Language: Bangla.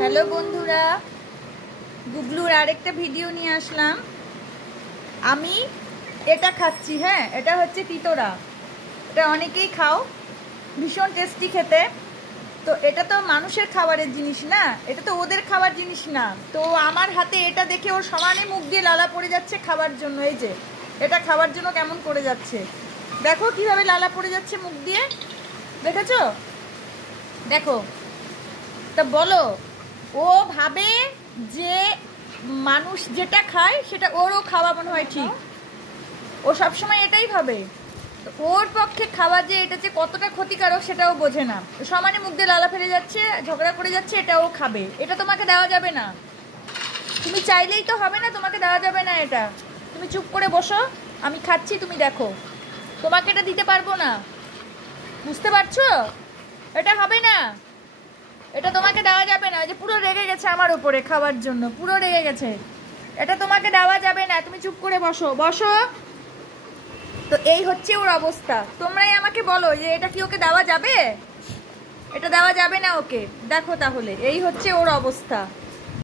হ্যালো বন্ধুরা, গুগলুর আরেকটা ভিডিও নিয়ে আসলাম। আমি এটা খাচ্ছি। হ্যাঁ, এটা হচ্ছে তিতোরা। এটা অনেকেই খাও, ভীষণ টেস্টি খেতে। তো এটা তো মানুষের খাবারের জিনিস না, এটা তো ওদের খাবার জিনিস না। তো আমার হাতে এটা দেখে ওর সমানে মুখ দিয়ে লালা পড়ে যাচ্ছে খাবার জন্য। এই যে এটা খাবার জন্য কেমন করে যাচ্ছে দেখো, কিভাবে লালা পড়ে যাচ্ছে মুখ দিয়ে, দেখেছো? দেখো, তা বলো, ও ভাবে যে মানুষ যেটা খায় সেটা ওরও খাওয়া মনে হয় ঠিক। ও সবসময় এটাই ভাবে। তো ওর পক্ষে খাওয়া যে এটা যে কতটা ক্ষতিকারক সেটাও বোঝে না। সমানে মুখ দিয়ে লালা ফেলে যাচ্ছে, ঝগড়া করে যাচ্ছে, এটাও খাবে। এটা তোমাকে দেওয়া যাবে না, তুমি চাইলেই তো হবে না, তোমাকে দেওয়া যাবে না এটা। তুমি চুপ করে বসো, আমি খাচ্ছি, তুমি দেখো। তোমাকে এটা দিতে পারবো না, বুঝতে পারছো? এটা হবে না, এটা তোমাকে দেওয়া যাবে না। যে পুরো রেগে গেছে আমার উপরে খাওয়ার জন্য, পুরো রেগে গেছে। এটা তোমাকে দেওয়া যাবে না, তুমি চুপ করে বসো বসো। তো এই হচ্ছে ওর অবস্থা। তোমরাই আমাকে বলো যে এটা কি ওকে দেওয়া যাবে? এটা দেওয়া যাবে না ওকে। দেখো তাহলে, এই হচ্ছে ওর অবস্থা।